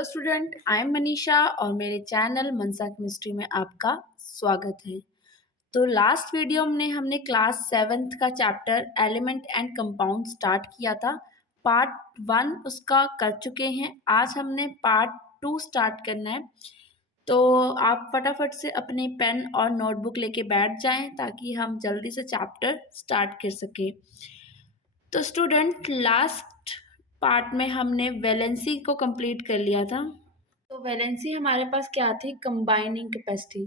Hello student, I am Manisha और मेरे channel मनसा chemistry में आपका स्वागत है। तो लास्ट वीडियो में हमने क्लास 7th का chapter element and compound start किया था। पार्ट 1 उसका कर चुके हैं। आज हमने पार्ट 2 स्टार्ट करना है। तो आप फटाफट से अपने पेन और नोटबुक लेके बैठ जाएं ताकि हम जल्दी से चैप्टर स्टार्ट कर सकें। तो स्टूडेंट, लास्ट पार्ट में हमने वैलेंसी को कंप्लीट कर लिया था। तो वैलेंसी हमारे पास क्या थी? Combining capacity,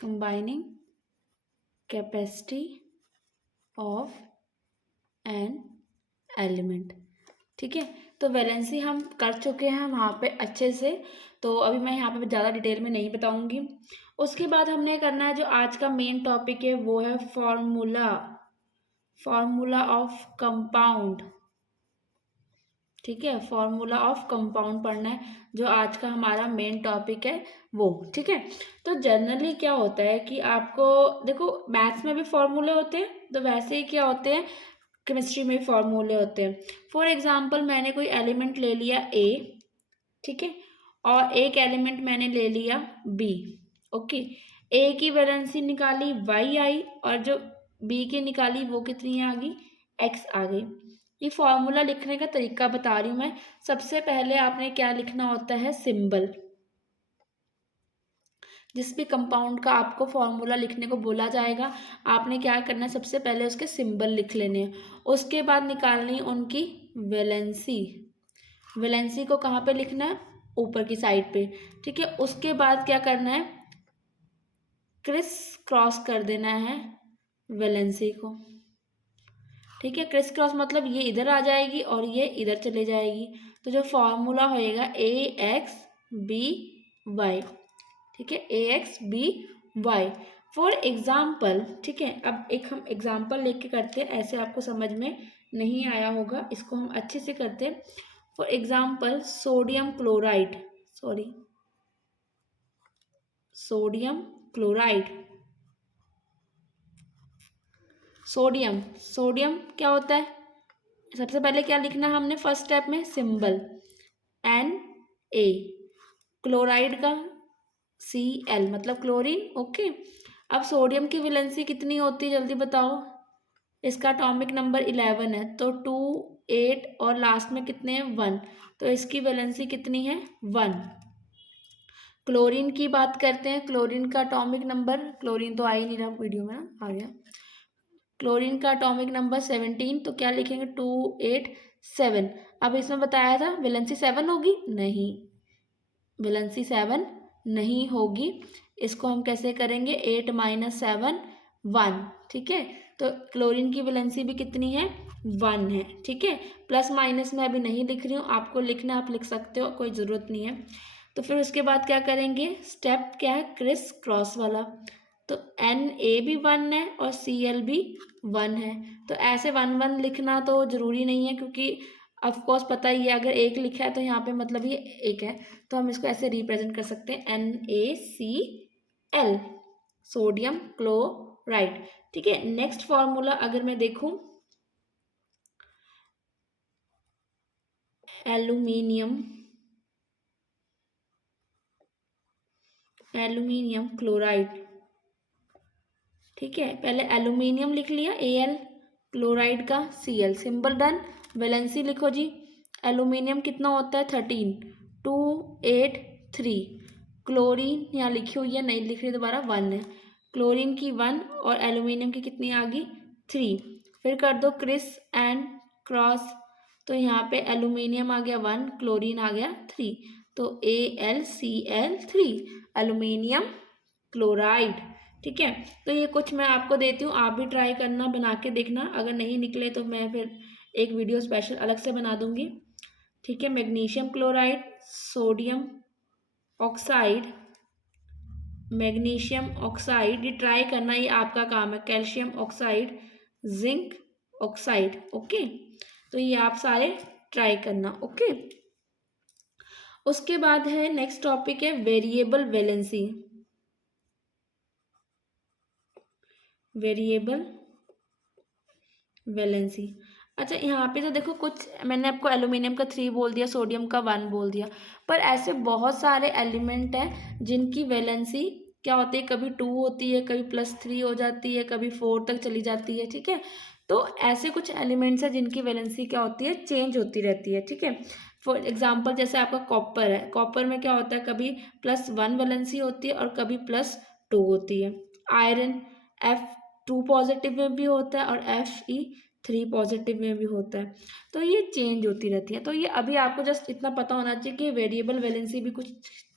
combining capacity of an element. ठीक है, तो वैलेंसी हम कर चुके हैं वहाँ पे अच्छे से। तो अभी मैं यहाँ पे ज़्यादा डिटेल में नहीं बताऊंगी। उसके बाद हमने करना है जो आज का मेन टॉपिक है, वो है फॉर्मूला ऑफ कंपाउंड। ठीक है, फॉर्मूला ऑफ कंपाउंड पढ़ना है, जो आज का हमारा मेन टॉपिक है वो। ठीक है, तो जनरली क्या होता है कि आपको देखो, मैथ्स में भी फॉर्मूले होते हैं, तो वैसे ही क्या होते हैं, केमिस्ट्री में भी फॉर्मूले होते हैं। फॉर एग्जांपल, मैंने कोई एलिमेंट ले लिया ए, ठीक है, और एक एलिमेंट मैंने ले लिया बी। ओके, ए की वैलेंसी निकाली वाई आई, और जो बी की निकाली वो कितनी आ गई, एक्स आ गई। ये फॉर्मूला लिखने का तरीका बता रही हूँ मैं। सबसे पहले आपने क्या लिखना होता है, सिंबल। जिस भी कंपाउंड का आपको फॉर्मूला लिखने को बोला जाएगा, आपने क्या करना है, सबसे पहले उसके सिंबल लिख लेने हैं। उसके बाद निकालनी उनकी वैलेंसी। वैलेंसी को कहाँ पे लिखना है, ऊपर की साइड पे। ठीक है, उसके बाद क्या करना है, क्रिस क्रॉस कर देना है वैलेंसी को। ठीक है, क्रिस क्रॉस मतलब ये इधर आ जाएगी और ये इधर चले जाएगी। तो जो फॉर्मूला होएगा ए एक्स बी वाई। ठीक है, A X B Y for example. ठीक है, अब एक हम एग्जाम्पल लेके करते हैं, ऐसे आपको समझ में नहीं आया होगा, इसको हम अच्छे से करते हैं। For example, sodium chloride, sodium chloride. Sodium क्या होता है, सबसे पहले क्या लिखना है हमने, फर्स्ट स्टेप में सिंबल एन ए, क्लोराइड का सी एल मतलब क्लोरीन। ओके, अब सोडियम की वैलेंसी कितनी होती है, जल्दी बताओ। इसका एटॉमिक नंबर 11 है, तो 2 8 और लास्ट में कितने हैं, 1, तो इसकी वैलेंसी कितनी है, 1। क्लोरीन की बात करते हैं, क्लोरीन का एटॉमिक नंबर, क्लोरीन तो आ ही नहीं रहा वीडियो में ना, आ गया। क्लोरीन का एटॉमिक नंबर 17, तो क्या लिखेंगे, 2 8 7। अब इसमें बताया था वैलेंसी 7 होगी, नहीं, वैलेंसी 7 नहीं होगी। इसको हम कैसे करेंगे, 8 - 7 1। ठीक है, तो क्लोरीन की वैलेंसी भी कितनी है, 1 है। ठीक है, प्लस माइनस में अभी नहीं लिख रही हूँ, आपको लिखना आप लिख सकते हो, कोई ज़रूरत नहीं है। तो फिर उसके बाद क्या करेंगे, स्टेप क्या है, क्रिस क्रॉस वाला। तो एन ए भी 1 है और सी एल भी 1 है। तो ऐसे 1 1 लिखना तो ज़रूरी नहीं है, क्योंकि ऑफ कोर्स पता ही है, अगर एक लिखा है तो यहाँ पे मतलब ये एक है, तो हम इसको ऐसे रिप्रेजेंट कर सकते हैं, NaCl, सोडियम क्लोराइड। ठीक है, नेक्स्ट फॉर्मूला अगर मैं देखूं, एल्यूमिनियम क्लोराइड। ठीक है, पहले एल्यूमिनियम लिख लिया Al, क्लोराइड का Cl, सिंबल डन। वैलेंसी लिखो जी, एल्यूमिनियम कितना होता है, 13, 2 8 3। क्लोरीन यहाँ लिखी हुई है, नहीं लिख रही दोबारा, 1 है। क्लोरीन की 1 और एल्यूमिनियम की कितनी आ गई, 3। फिर कर दो क्रिस एंड क्रॉस, तो यहाँ पे एल्यूमिनियम आ गया 1, क्लोरीन आ गया 3, तो AlCl3, एल्यूमिनियम क्लोराइड। ठीक है, तो ये कुछ मैं आपको देती हूँ, आप भी ट्राई करना, बना के देखना। अगर नहीं निकले तो मैं फिर एक वीडियो स्पेशल अलग से बना दूंगी। ठीक है, magnesium chloride, sodium oxide, magnesium oxide, ये ट्राई करना, ये आपका काम है। Calcium oxide, zinc oxide. Okay, तो ये आप सारे ट्राई करना। ओके, उसके बाद है नेक्स्ट टॉपिक है वेरिएबल वैलेंसी। वेरिएबल वैलेंसी, अच्छा, यहाँ पे तो देखो कुछ मैंने आपको एल्यूमिनियम का 3 बोल दिया, सोडियम का 1 बोल दिया, पर ऐसे बहुत सारे एलिमेंट हैं जिनकी वैलेंसी क्या होती है, कभी 2 होती है, कभी +3 हो जाती है, कभी 4 तक चली जाती है, ठीक है। तो ऐसे कुछ एलिमेंट्स हैं जिनकी वैलेंसी क्या होती है, चेंज होती रहती है, ठीक है। फॉर एग्जाम्पल जैसे आपका कॉपर है, कॉपर में क्या होता है, कभी +1 वैलेंसी होती है और कभी +2 होती है। आयरन F2 पॉजिटिव में भी होता है और Fe3 पॉजिटिव में भी होता है, तो ये चेंज होती रहती है। तो ये अभी आपको जस्ट इतना पता होना चाहिए कि वेरिएबल वैलेंसी भी कुछ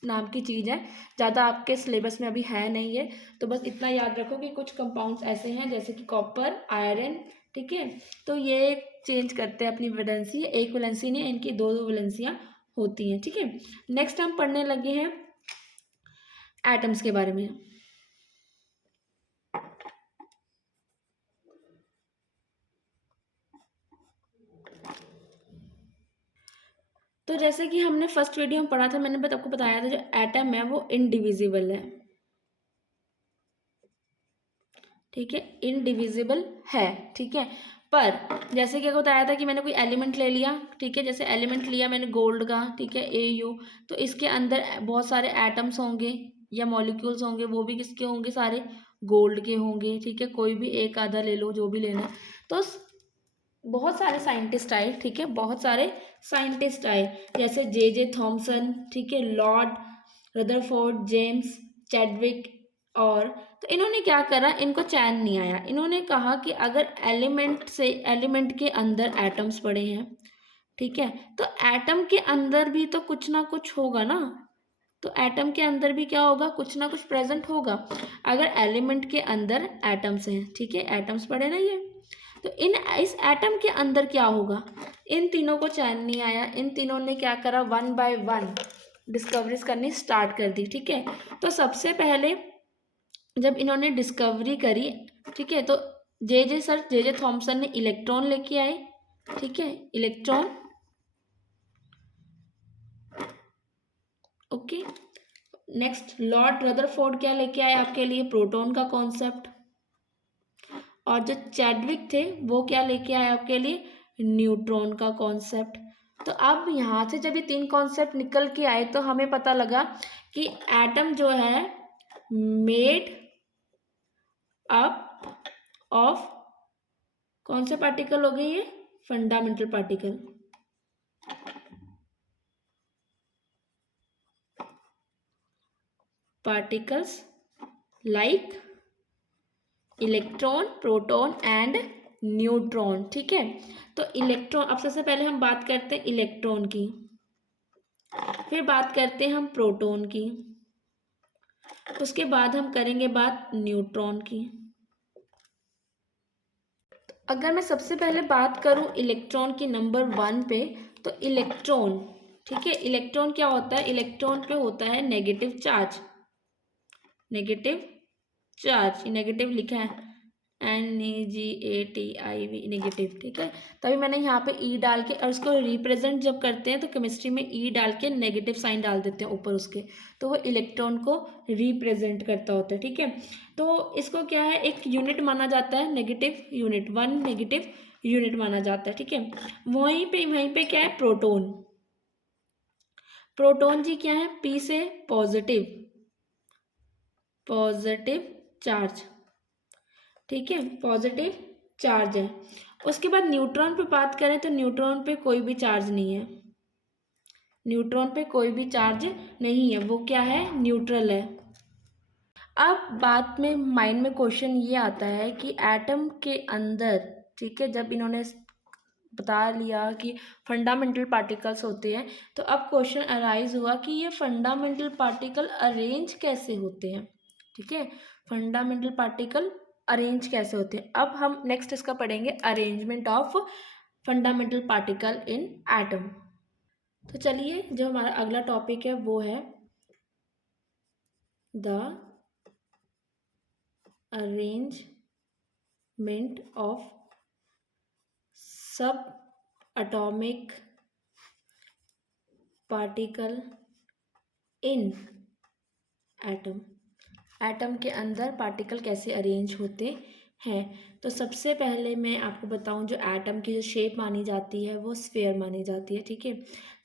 नाम की चीज़ है, ज़्यादा आपके सिलेबस में अभी है नहीं है, तो बस इतना याद रखो कि कुछ कंपाउंड्स ऐसे हैं जैसे कि कॉपर, आयरन, ठीक है, तो ये चेंज करते हैं अपनी वैलेंसी, एक वैलेंसी नहीं, इनकी दो दो वैलेंसियाँ होती हैं, ठीक है। नेक्स्ट हम पढ़ने लगे हैं एटम्स के बारे में। तो जैसे कि हमने फर्स्ट वीडियो में पढ़ा था, मैंने आपको बताया था जो एटम है वो इनडिविजिबल है, ठीक है, इनडिविजिबल है, ठीक है। पर जैसे कि आपको बताया था कि मैंने कोई एलिमेंट ले लिया, ठीक है, जैसे एलिमेंट लिया मैंने गोल्ड का, ठीक है, AU, तो इसके अंदर बहुत सारे एटम्स होंगे या मॉलिक्यूल्स होंगे, वो भी किसके होंगे, सारे गोल्ड के होंगे, ठीक है, कोई भी एक आधा ले लो जो भी लेना है। तो बहुत सारे साइंटिस्ट आए, ठीक है, बहुत सारे साइंटिस्ट आए, जैसे J.J. थॉमसन, ठीक है, लॉर्ड रदरफोर्ड, जेम्स चैडविक, और तो इन्होंने क्या करा, इनको चैन नहीं आया, इन्होंने कहा कि अगर एलिमेंट के अंदर एटम्स पड़े हैं, ठीक है, तो एटम के अंदर भी तो कुछ ना कुछ होगा ना, तो एटम के अंदर भी क्या होगा, कुछ ना कुछ प्रेजेंट होगा। अगर एलिमेंट के अंदर एटम्स हैं, ठीक है, एटम्स पड़े ना ये, तो इस एटम के अंदर क्या होगा, इन तीनों को चैन नहीं आया, इन तीनों ने क्या करा, 1 बाय 1 डिस्कवरीज करनी स्टार्ट कर दी, ठीक है। तो सबसे पहले जब इन्होंने डिस्कवरी करी, ठीक है, तो J.J. थॉमसन ने इलेक्ट्रॉन लेके आए, ठीक है, electron, okay. Next Lord Rutherford क्या लेके आए आपके लिए, प्रोटॉन का कॉन्सेप्ट, और जो चैडविक थे वो क्या लेके आए आपके लिए, न्यूट्रॉन का कॉन्सेप्ट। तो अब यहाँ से जब ये 3 कॉन्सेप्ट निकल के आए तो हमें पता लगा कि एटम जो है मेड अप ऑफ कौन से पार्टिकल हो गए, ये fundamental particle, particles like electron, proton and neutron, ठीक है। तो इलेक्ट्रॉन, अब सबसे पहले हम बात करते हैं इलेक्ट्रॉन की, फिर बात करते हैं हम प्रोटॉन की, उसके बाद हम करेंगे बात न्यूट्रॉन की। अगर मैं सबसे पहले बात करूं इलेक्ट्रॉन की नंबर 1 पे, तो इलेक्ट्रॉन, ठीक है, इलेक्ट्रॉन क्या होता है, इलेक्ट्रॉन पे होता है negative charge, negative charge, negative लिखा है NEGATIV, नेगेटिव, ठीक है। तभी मैंने यहाँ पे E डाल के, और उसको रिप्रेजेंट जब करते हैं तो केमिस्ट्री में E डाल के नेगेटिव साइन डाल देते हैं ऊपर उसके, तो वो इलेक्ट्रॉन को रिप्रेजेंट करता होता है, ठीक है। तो इसको क्या है, एक यूनिट माना जाता है, नेगेटिव यूनिट, 1 नेगेटिव यूनिट माना जाता है, ठीक है। वहीं पे क्या है, प्रोटोन, प्रोटोन जी क्या है, P से पॉजिटिव, पॉजिटिव चार्ज, ठीक है, पॉजिटिव चार्ज है। उसके बाद न्यूट्रॉन पे बात करें तो न्यूट्रॉन पे कोई भी चार्ज नहीं है, न्यूट्रॉन पे कोई भी चार्ज नहीं है, वो क्या है, न्यूट्रल है। अब बात में माइंड में क्वेश्चन ये आता है कि एटम के अंदर, ठीक है, जब इन्होंने बता लिया कि फंडामेंटल पार्टिकल्स होते हैं, तो अब क्वेश्चन अराइज हुआ कि ये फंडामेंटल पार्टिकल अरेंज कैसे होते हैं, ठीक है, फंडामेंटल पार्टिकल अरेंज कैसे होते हैं। अब हम नेक्स्ट इसका पढ़ेंगे arrangement of fundamental particle in atom. तो चलिए जो हमारा अगला टॉपिक है वो है द अरेंजमेंट ऑफ सब atomic particle in atom, atom के अंदर पार्टिकल कैसे अरेंज होते है। तो सबसे पहले मैं आपको बताऊं, जो एटम की जो शेप मानी जाती है वो स्फेयर मानी जाती है, ठीक है।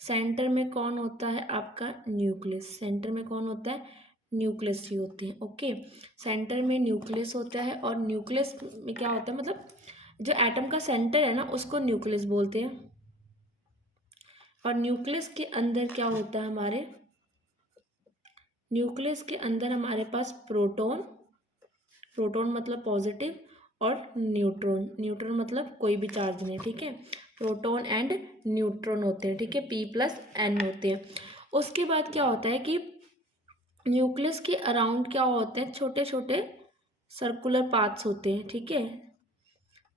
सेंटर में कौन होता है आपका? न्यूक्लियस। सेंटर में कौन होता है? न्यूक्लियस ही होते हैं, ओके। सेंटर में न्यूक्लियस होता है, और न्यूक्लियस में क्या होता है, मतलब जो एटम का सेंटर है ना उसको न्यूक्लियस बोलते हैं। और न्यूक्लियस के अंदर क्या होता है हमारे? न्यूक्लियस के अंदर हमारे पास प्रोटॉन, प्रोटॉन मतलब पॉजिटिव, और न्यूट्रॉन, न्यूट्रॉन मतलब कोई भी चार्ज नहीं, ठीक है। प्रोटॉन एंड न्यूट्रॉन होते हैं, ठीक है, P+N होते हैं। उसके बाद क्या होता है कि न्यूक्लियस के अराउंड क्या होते हैं? छोटे छोटे सर्कुलर पाथ्स होते हैं, ठीक है।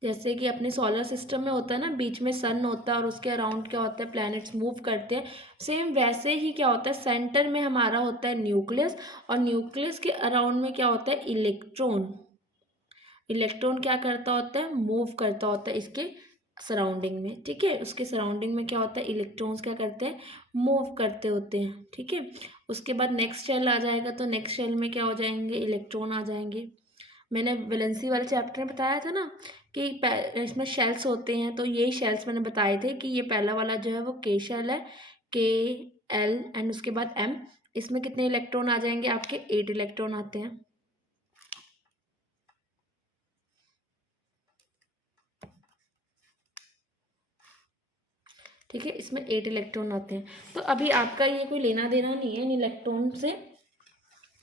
जैसे कि अपने सोलर सिस्टम में होता है ना, बीच में सन होता है और उसके अराउंड क्या होता है? प्लैनेट्स मूव करते हैं। सेम वैसे ही क्या होता है, सेंटर में हमारा होता है न्यूक्लियस, और न्यूक्लियस के अराउंड में क्या होता है? इलेक्ट्रॉन। इलेक्ट्रॉन क्या करता होता है? मूव करता होता है इसके सराउंडिंग में, ठीक है। उसके सराउंडिंग में क्या होता है? इलेक्ट्रॉन्स क्या करते हैं? मूव करते होते हैं, ठीक है। उसके बाद नेक्स्ट शेल आ जाएगा, तो नेक्स्ट शेल में क्या हो जाएंगे? इलेक्ट्रॉन आ जाएंगे। मैंने वैलेंसी वाले चैप्टर में बताया था ना कि इसमें शेल्स होते हैं, तो यही शेल्स मैंने बताए थे कि ये पहला वाला जो है वो के शेल है, K, L एंड उसके बाद M। इसमें कितने इलेक्ट्रॉन आ जाएंगे आपके? 8 इलेक्ट्रॉन आते हैं, ठीक है। इसमें 8 इलेक्ट्रॉन आते हैं। तो अभी आपका ये कोई लेना देना नहीं है इन इलेक्ट्रॉन से,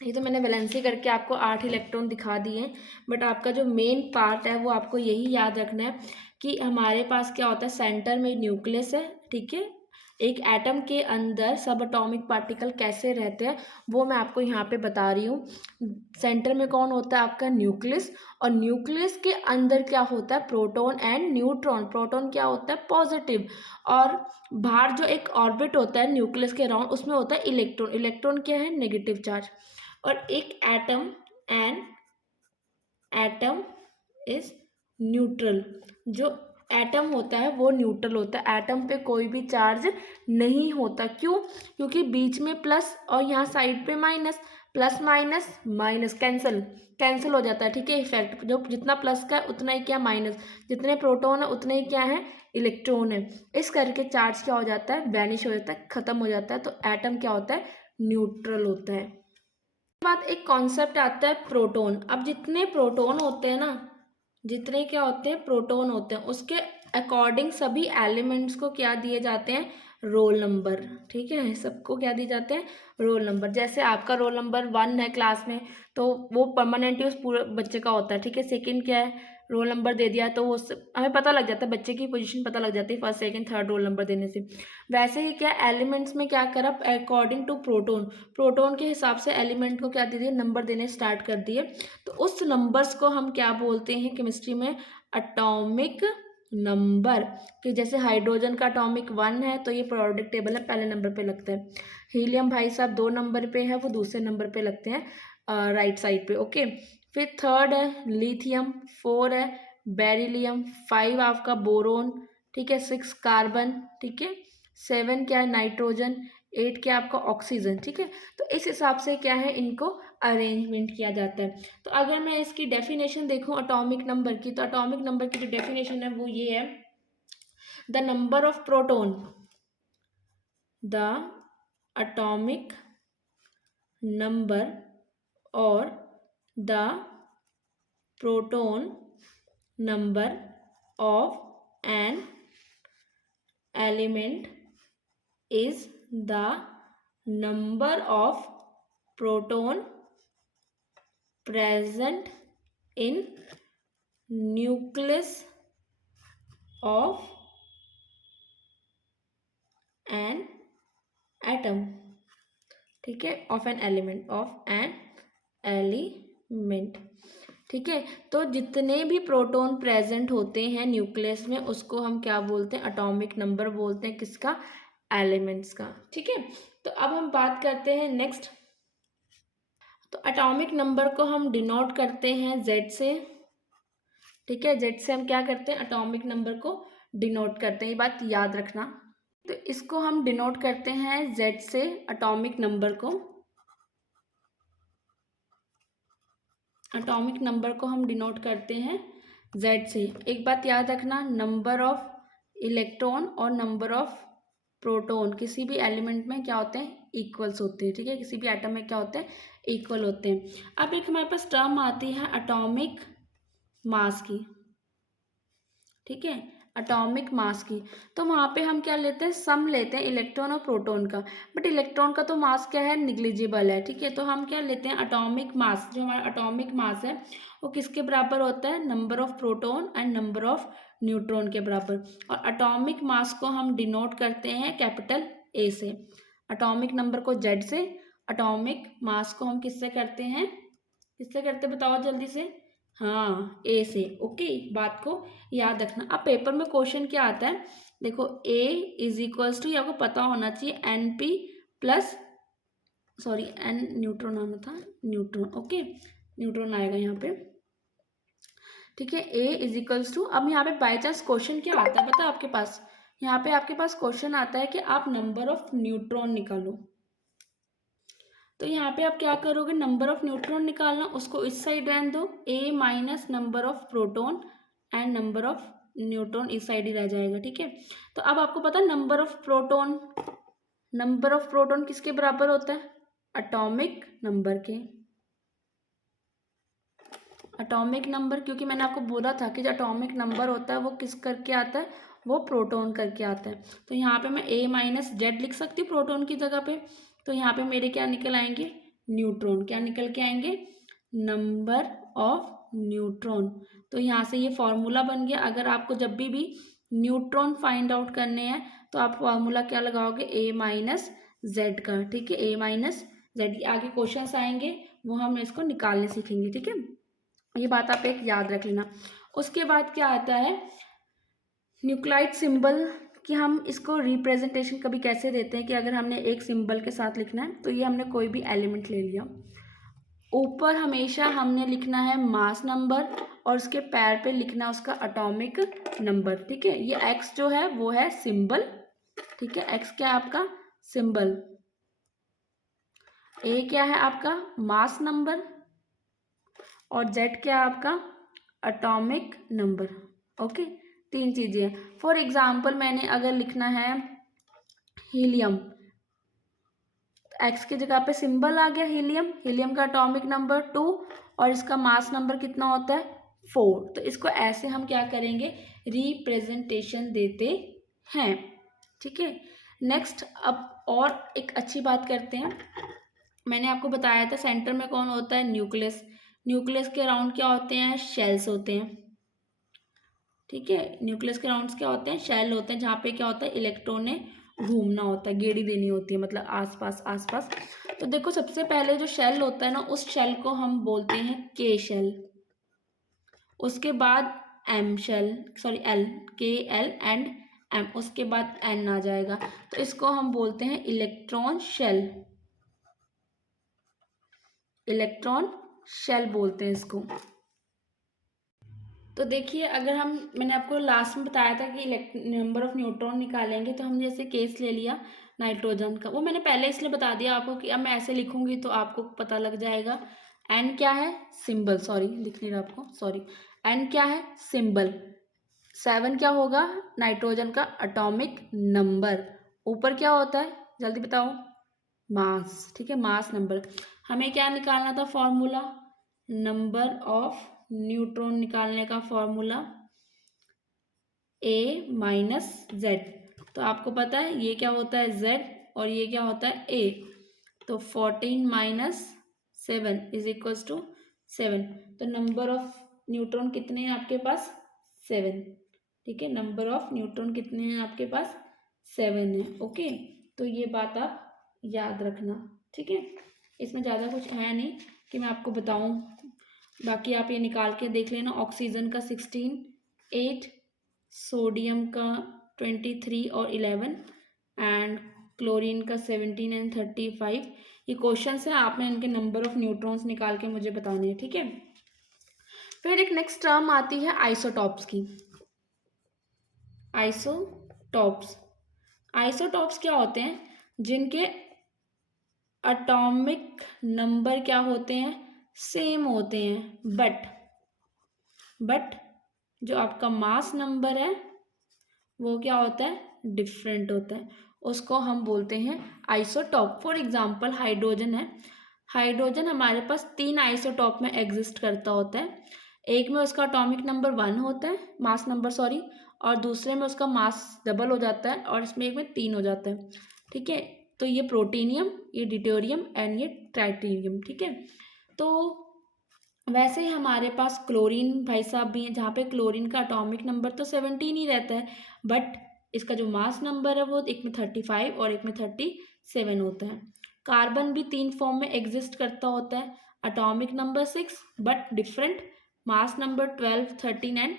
ये तो मैंने वैलेंसी करके आपको 8 इलेक्ट्रॉन दिखा दिए हैं। बट आपका जो मेन पार्ट है वो आपको यही याद रखना है कि हमारे पास क्या होता है? सेंटर में न्यूक्लियस है, ठीक है। एक एटम के अंदर सब एटॉमिक पार्टिकल कैसे रहते हैं वो मैं आपको यहाँ पे बता रही हूँ। सेंटर में कौन होता है आपका? न्यूक्लियस। और न्यूक्लियस के अंदर क्या होता है? Proton and neutron. प्रोटॉन क्या होता है? पॉजिटिव। और बाहर जो एक ऑर्बिट होता है न्यूक्लियस के अराउंड, उसमें होता है इलेक्ट्रॉन। इलेक्ट्रॉन क्या है? Negative charge. और एक atom, an atom is neutral. जो एटम होता है वो न्यूट्रल होता है, एटम पे कोई भी चार्ज नहीं होता। क्यों? क्योंकि बीच में प्लस और यहाँ साइड पे minus, plus minus minus cancel, cancel हो जाता है, ठीक है। इफेक्ट जो जितना प्लस का है उतना ही क्या? माइनस। जितने प्रोटॉन है उतने ही क्या है? इलेक्ट्रॉन है। इस करके चार्ज क्या हो जाता है? वैनिश हो जाता है, खत्म हो जाता है। तो एटम क्या होता है? न्यूट्रल होता है। बाद एक कॉन्सेप्ट आता है प्रोटॉन। अब जितने प्रोटॉन होते हैं ना, जितने क्या होते हैं? प्रोटॉन होते हैं, उसके अकॉर्डिंग सभी एलिमेंट्स को क्या दिए जाते हैं? रोल नंबर, ठीक है। सबको क्या दिए जाते हैं? Roll number. जैसे आपका रोल नंबर 1 है क्लास में, तो वो परमानेंटली उस पूरे बच्चे का होता है, ठीक है। सेकंड क्या है? रोल नंबर दे दिया तो वो हमें पता लग जाता है, बच्चे की पोजीशन पता लग जाती है first second third roll number देने से। वैसे ही क्या एलिमेंट्स में क्या करा? अकॉर्डिंग टू प्रोटॉन, प्रोटॉन के हिसाब से एलिमेंट को क्या दे दिए? नंबर देने स्टार्ट कर दिए। तो उस नंबर्स को हम क्या बोलते हैं केमिस्ट्री में? Atomic number. कि जैसे हाइड्रोजन का एटॉमिक 1 है तो ये पीरियोडिक टेबल में पहले नंबर पे लगता है। हीलियम भाई साहब 2 नंबर पे है, वो दूसरे नंबर पे लगते हैं राइट साइड पे, ओके। फिर थर्ड है लिथियम, 4 है बेरिलियम, 5 आपका बोरोन, ठीक है, 6 कार्बन, ठीक है, 7 क्या है? नाइट्रोजन, 8 क्या आपका? ऑक्सीजन, ठीक है। तो इस हिसाब से क्या है? इनको अरेंजमेंट किया जाता है। तो अगर मैं इसकी डेफिनेशन देखूं एटॉमिक नंबर की, तो एटॉमिक नंबर की जो डेफिनेशन है वो ये है, the number of proton, the atomic number और the proton number of an element is the number of proton present in nucleus of an atom, ठीक है, of an element, of an element, ठीक है। तो जितने भी प्रोटॉन प्रेजेंट होते हैं न्यूक्लियस में उसको हम क्या बोलते हैं? एटॉमिक नंबर बोलते हैं। किसका? एलिमेंट्स का, ठीक है। तो अब हम बात करते हैं नेक्स्ट। तो एटॉमिक नंबर को हम डिनोट करते हैं जेड से, ठीक है। जेड से हम क्या करते हैं? एटॉमिक नंबर को डिनोट करते हैं, ये बात याद रखना। तो इसको हम डिनोट करते हैं जेड से, एटॉमिक नंबर को। एटॉमिक नंबर को हम डिनोट करते हैं Z से। एक बात याद रखना, नंबर ऑफ इलेक्ट्रॉन और नंबर ऑफ प्रोटॉन किसी भी एलिमेंट में क्या होते हैं, इक्वल्स होते हैं, ठीक है, किसी भी एटम में क्या होते हैं, इक्वल होते हैं। अब एक हमारे पास टर्म आती है एटॉमिक मास की, ठीक है, एटॉमिक मास की। तो वहाँ पे हम क्या लेते हैं, सम लेते हैं इलेक्ट्रॉन और प्रोटॉन का, बट इलेक्ट्रॉन का तो मास क्या है, निग्लिजिबल है, ठीक है। तो हम क्या लेते हैं, एटॉमिक मास, जो हमारा एटॉमिक मास है वो किसके बराबर होता है, number of proton and number of neutron के बराबर। और एटॉमिक मास को हम डिनोट करते हैं कैपिटल ए से, एटॉमिक नंबर को जेड से, एटॉमिक मास को हम किससे करते हैं, किससे करते हैं बताओ जल्दी से, हाँ ए से। ओके, बात को याद रखना। अब पेपर में क्वेश्चन क्या आता है, देखो ए इज इक्वल्स टू, आपको पता होना चाहिए N P plus, sorry N neutron आना था, न्यूट्रॉन, ओके न्यूट्रॉन आएगा यहाँ पे, ठीक है। ए इज इक्वल्स टू, अब यहाँ पे बाई चांस क्वेश्चन क्या आता है पता है आपके पास, यहाँ पे आपके पास क्वेश्चन आता है कि आप नंबर ऑफ न्यूट्रॉन निकालो। तो यहाँ पे आप क्या करोगे, नंबर ऑफ न्यूट्रॉन निकालना, उसको इस साइड रहने दो, A minus number of proton and number of neutron इस साइड ही रह जाएगा, ठीक है। तो अब आपको पता है number of proton, number of proton किसके बराबर होता है, एटॉमिक नंबर के, एटॉमिक नंबर, क्योंकि मैंने आपको बोला था कि जो एटॉमिक नंबर होता है वो किस करके आता है, वो प्रोटॉन करके आता है। तो यहाँ पे मैं ए माइनस जेड लिख सकती हूँ प्रोटॉन की जगह पे। तो यहाँ पे मेरे क्या निकल आएंगे, न्यूट्रॉन, क्या निकल के आएंगे, नंबर ऑफ न्यूट्रॉन। तो यहाँ से ये फॉर्मूला बन गया। अगर आपको जब भी न्यूट्रॉन फाइंड आउट करने हैं तो आप फॉर्मूला क्या लगाओगे, ए माइनस जेड का, ठीक है, ए माइनस जेड। आगे क्वेश्चन आएंगे वो हम इसको निकालने सीखेंगे, ठीक है, ये बात आप एक याद रख लेना। उसके बाद क्या आता है, न्यूक्लाइड सिंबल कि हम इसको रिप्रेजेंटेशन कभी कैसे देते हैं, कि अगर हमने एक सिंबल के साथ लिखना है, तो ये हमने कोई भी एलिमेंट ले लिया, ऊपर हमेशा हमने लिखना है मास नंबर और उसके पैर पे लिखना उसका एटॉमिक नंबर, ठीक है। ये एक्स जो है वो है सिंबल, ठीक है, एक्स क्या है आपका सिंबल, ए क्या है आपका मास नंबर और जेड क्या है आपका एटॉमिक नंबर, ओके, तीन चीजें हैं। फॉर एग्जाम्पल मैंने अगर लिखना है हीलियम, एक्स की जगह पे सिंबल आ गया हीलियम, हीलियम का एटॉमिक नंबर 2 और इसका मास नंबर कितना होता है 4। तो इसको ऐसे हम क्या करेंगे, रिप्रेजेंटेशन देते हैं, ठीक है। नेक्स्ट अब और एक अच्छी बात करते हैं, मैंने आपको बताया था सेंटर में कौन होता है, न्यूक्लियस, न्यूक्लियस के अराउंड क्या होते हैं, शेल्स होते हैं, ठीक है, न्यूक्लियस के अराउंड क्या होते हैं, शेल होते हैं, जहाँ पे क्या होता है इलेक्ट्रॉन ने घूमना होता है, गेड़ी देनी होती है, मतलब आसपास आसपास। तो देखो सबसे पहले जो शेल होता है ना, उस शेल को हम बोलते हैं के शेल, उसके बाद एम शेल, सॉरी एल, के एल एंड एम, उसके बाद एन आ जाएगा, तो इसको हम बोलते हैं इलेक्ट्रॉन शेल, इलेक्ट्रॉन शेल बोलते हैं इसको। तो देखिए अगर हम, मैंने आपको लास्ट में बताया था कि नंबर ऑफ न्यूट्रॉन निकालेंगे, तो हम जैसे केस ले लिया नाइट्रोजन का, वो मैंने पहले इसलिए बता दिया आपको कि अब मैं ऐसे लिखूंगी तो आपको पता लग जाएगा। एन क्या है सिंबल, सॉरी दिख नहीं रहा आपको, सॉरी, एन क्या है सिंबल, 7 क्या होगा नाइट्रोजन का एटॉमिक नंबर, ऊपर क्या होता है जल्दी बताओ, मास, ठीक है, मास नंबर। हमें क्या निकालना था फॉर्मूला, नंबर ऑफ न्यूट्रॉन निकालने का फॉर्मूला ए माइनस जेड। तो आपको पता है ये क्या होता है जेड और ये क्या होता है ए, तो 14 माइनस 7 इज इक्वल्स टू 7। तो नंबर ऑफ न्यूट्रॉन कितने हैं आपके पास 7, ठीक है, नंबर ऑफ न्यूट्रॉन कितने हैं आपके पास 7 है, ओके। तो ये बात आप याद रखना, ठीक है, इसमें ज़्यादा कुछ है नहीं कि मैं आपको बताऊं, बाकी आप ये निकाल के देख लेना। ऑक्सीजन का 16, 8, सोडियम का 23 और 11 एंड क्लोरीन का 17 एंड 35। ये क्वेश्चन है, आपने इनके नंबर ऑफ न्यूट्रॉन्स निकाल के मुझे बताने हैं, ठीक है। फिर एक नेक्स्ट टर्म आती है आइसोटॉप्स की, आइसोटॉप्स, आइसोटॉप्स क्या होते हैं, जिनके एटॉमिक नंबर क्या होते हैं सेम होते हैं, बट जो आपका मास नंबर है वो क्या होता है, डिफरेंट होता है। उसको हम बोलते हैं आइसोटॉप। फॉर एग्जांपल हाइड्रोजन है, हाइड्रोजन हमारे पास 3 आइसोटॉप में एग्जिस्ट करता होता है। एक में उसका एटॉमिक नंबर 1 होता है, मास नंबर सॉरी, और दूसरे में उसका मास डबल हो जाता है, और इसमें एक में 3 हो जाता है। ठीक है, तो ये प्रोटीनियम, ये डिटोरियम एंड ये ट्राइटीरियम। ठीक है, तो वैसे ही हमारे पास क्लोरीन भाई साहब भी हैं, जहाँ पे क्लोरीन का एटॉमिक नंबर तो 17 ही रहता है, बट इसका जो मास नंबर है वो एक में 35 और एक में 37 होता है। कार्बन भी 3 फॉर्म में एग्जिस्ट करता होता है, atomic number 6 but different, mass number 12, 13 and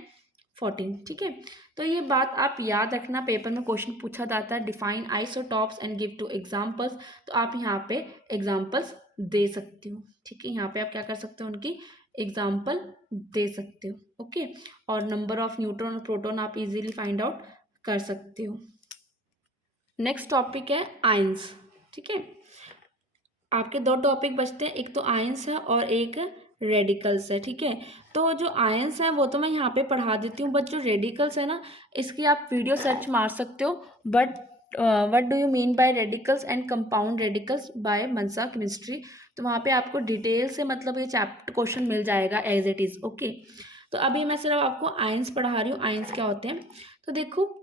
14। ठीक है, तो ये बात आप याद रखना, पेपर में क्वेश्चन पूछा जाता है define isotopes and give 2 examples, तो आप यहाँ पे एग्जांपल्स दे सकते हो। ठीक है, यहाँ पे आप क्या कर सकते हो, उनकी एग्जाम्पल दे सकते हो। ओके, और नंबर ऑफ न्यूट्रॉन और प्रोटॉन आप इजीली फाइंड आउट कर सकते हो। नेक्स्ट टॉपिक है आयंस। ठीक है, आपके 2 टॉपिक बचते हैं, एक तो आयंस है और एक रेडिकल्स है। ठीक है, तो जो आयंस है वो तो मैं यहाँ पे पढ़ा देती हूँ, बट जो रेडिकल्स है ना, इसकी आप वीडियो सर्च मार सकते हो। But what do you mean by radicals and compound radicals by Mansa chemistry, तो वहाँ पे आपको डिटेल से मतलब ये चैप्टर क्वेश्चन मिल जाएगा एज इट इज़। ओके, तो अभी मैं सिर्फ आपको आयंस पढ़ा रही हूँ, आयंस क्या होते हैं। तो देखो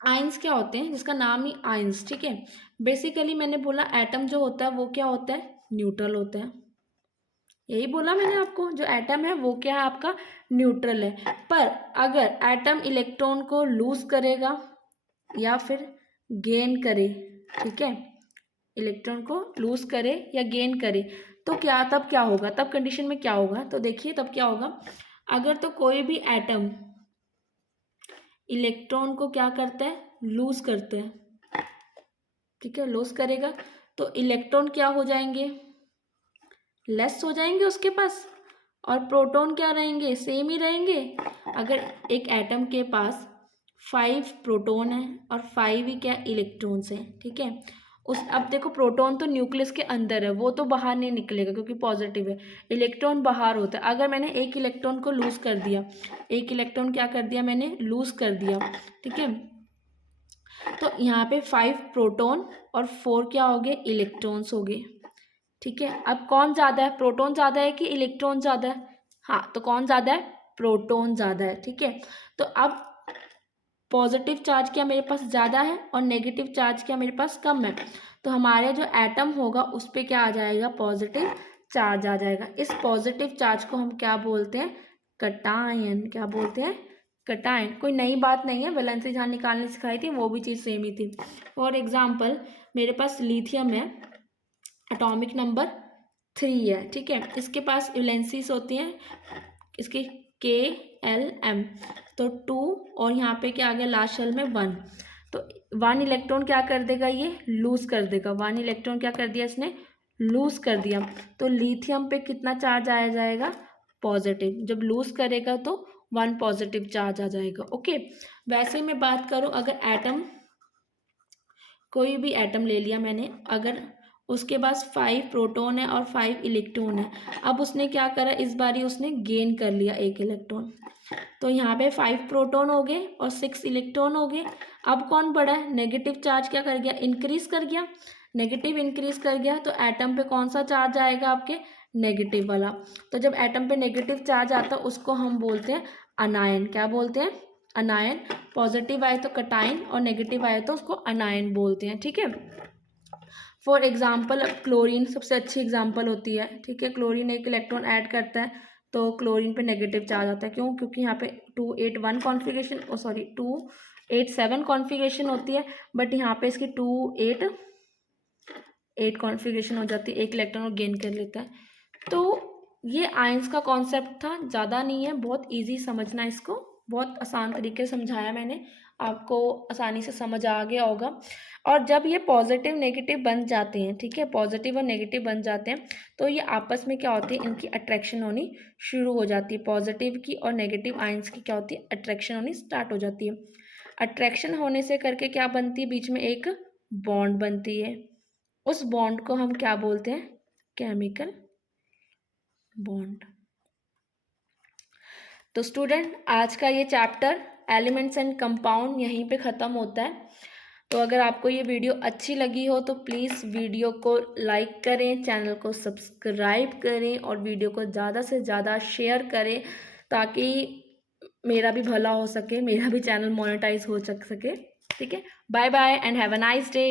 आयंस क्या होते हैं, जिसका नाम ही आयंस। ठीक है, बेसिकली मैंने बोला एटम जो होता है वो क्या होता है, न्यूट्रल होता है। यही बोला मैंने आपको, जो एटम है वो क्या है आपका, न्यूट्रल है। पर अगर एटम इलेक्ट्रॉन को लूज करेगा या फिर गेन करे, ठीक है, इलेक्ट्रॉन को लूज करे या गेन करे, तो क्या तब क्या होगा, तब कंडीशन में क्या होगा, तो देखिए तब क्या होगा। अगर तो कोई भी एटम इलेक्ट्रॉन को क्या करता है, लूज करता है, ठीक है, लूज करेगा, तो इलेक्ट्रॉन क्या हो जाएंगे, लेस हो जाएंगे उसके पास, और प्रोटॉन क्या रहेंगे, सेम ही रहेंगे। अगर एक एटम के पास 5 प्रोटॉन है और 5 ही क्या इलेक्ट्रॉन्स हैं, ठीक है, उस अब देखो प्रोटॉन तो न्यूक्लियस के अंदर है, वो तो बाहर नहीं निकलेगा क्योंकि पॉजिटिव है, इलेक्ट्रॉन बाहर होता है। अगर मैंने एक इलेक्ट्रॉन को लूज कर दिया, एक इलेक्ट्रॉन क्या कर दिया मैंने, लूज कर दिया, ठीक है, तो यहाँ पे 5 प्रोटॉन और 4 क्या हो गए, इलेक्ट्रॉन्स हो गए। ठीक है, अब कौन ज़्यादा है, प्रोटॉन ज़्यादा है कि इलेक्ट्रॉन ज़्यादा है, हाँ तो कौन ज़्यादा है, प्रोटॉन ज़्यादा है। ठीक है, तो अब पॉजिटिव चार्ज क्या मेरे पास ज़्यादा है और नेगेटिव चार्ज क्या मेरे पास कम है, तो हमारे जो एटम होगा उस पर क्या आ जाएगा, पॉजिटिव चार्ज आ जाएगा। इस पॉजिटिव चार्ज को हम क्या बोलते हैं, कटायन, क्या बोलते हैं, कटायन। कोई नई बात नहीं है, वैलेंसी जहाँ निकालनी सिखाई थी वो भी चीज़ सेम ही थी। फॉर एग्जाम्पल मेरे पास लिथियम है, एटॉमिक नंबर 3 है, ठीक है, इसके पास वैलेंसीज होती हैं, इसके K L M, तो 2, और यहाँ पे क्या आ गया लास्ट शेल में 1, तो 1 इलेक्ट्रॉन क्या कर देगा, ये लूज कर देगा, 1 इलेक्ट्रॉन क्या कर दिया इसने, लूज कर दिया, तो लिथियम पे कितना चार्ज आया जाएगा, पॉजिटिव, जब लूज करेगा तो 1 पॉजिटिव चार्ज आ जाएगा। ओके, वैसे मैं बात करूँ, अगर एटम, कोई भी एटम ले लिया मैंने, अगर उसके पास 5 प्रोटॉन है और 5 इलेक्ट्रॉन है, अब उसने क्या करा, इस बारी उसने गेन कर लिया 1 इलेक्ट्रॉन, तो यहाँ पे 5 प्रोटॉन हो गए और 6 इलेक्ट्रॉन हो गए। अब कौन बढ़ा है, नेगेटिव चार्ज क्या कर गया, इंक्रीज कर गया, नेगेटिव इंक्रीज कर गया, तो एटम पे कौन सा चार्ज आएगा आपके, नेगेटिव वाला। तो जब एटम पे नेगेटिव चार्ज आता है उसको हम बोलते हैं अनायन, क्या बोलते हैं, अनायन। पॉजिटिव आए तो कटायन और नेगेटिव आए तो उसको अनायन बोलते हैं। ठीक है, फॉर एग्जाम्पल क्लोरीन सबसे अच्छी एग्जाम्पल होती है। ठीक है, क्लोरीन एक इलेक्ट्रॉन ऐड करता है तो क्लोरीन पे नेगेटिव चार्ज आता है, क्यों, क्योंकि यहाँ पे 281 कॉन्फ़िगरेशन, ओ सॉरी 287 कॉन्फ़िगरेशन होती है, बट यहाँ पे इसकी 288 कॉन्फ़िगरेशन हो जाती है, एक इलेक्ट्रॉन और गेन कर लेता है। तो ये आयंस का कॉन्सेप्ट था, ज़्यादा नहीं है, बहुत ईजी समझना, इसको बहुत आसान तरीके से समझाया मैंने, आपको आसानी से समझ आ गया होगा। और जब ये पॉजिटिव नेगेटिव बन जाते हैं, ठीक है, पॉजिटिव और नेगेटिव बन जाते हैं, तो ये आपस में क्या होती है, इनकी अट्रैक्शन होनी शुरू हो जाती है, पॉजिटिव की और नेगेटिव आयंस की क्या होती है, अट्रैक्शन होनी स्टार्ट हो जाती है। अट्रैक्शन होने से करके क्या बनती है, बीच में एक बॉन्ड बनती है, उस बॉन्ड को हम क्या बोलते हैं, केमिकल बॉन्ड। तो स्टूडेंट आज का ये चैप्टर एलिमेंट्स एंड कंपाउंड यहीं पे ख़त्म होता है। तो अगर आपको ये वीडियो अच्छी लगी हो तो प्लीज़ वीडियो को लाइक करें, चैनल को सब्सक्राइब करें और वीडियो को ज़्यादा से ज़्यादा शेयर करें ताकि मेरा भी भला हो सके, मेरा भी चैनल मोनेटाइज हो सके। ठीक है, bye bye and have a nice day.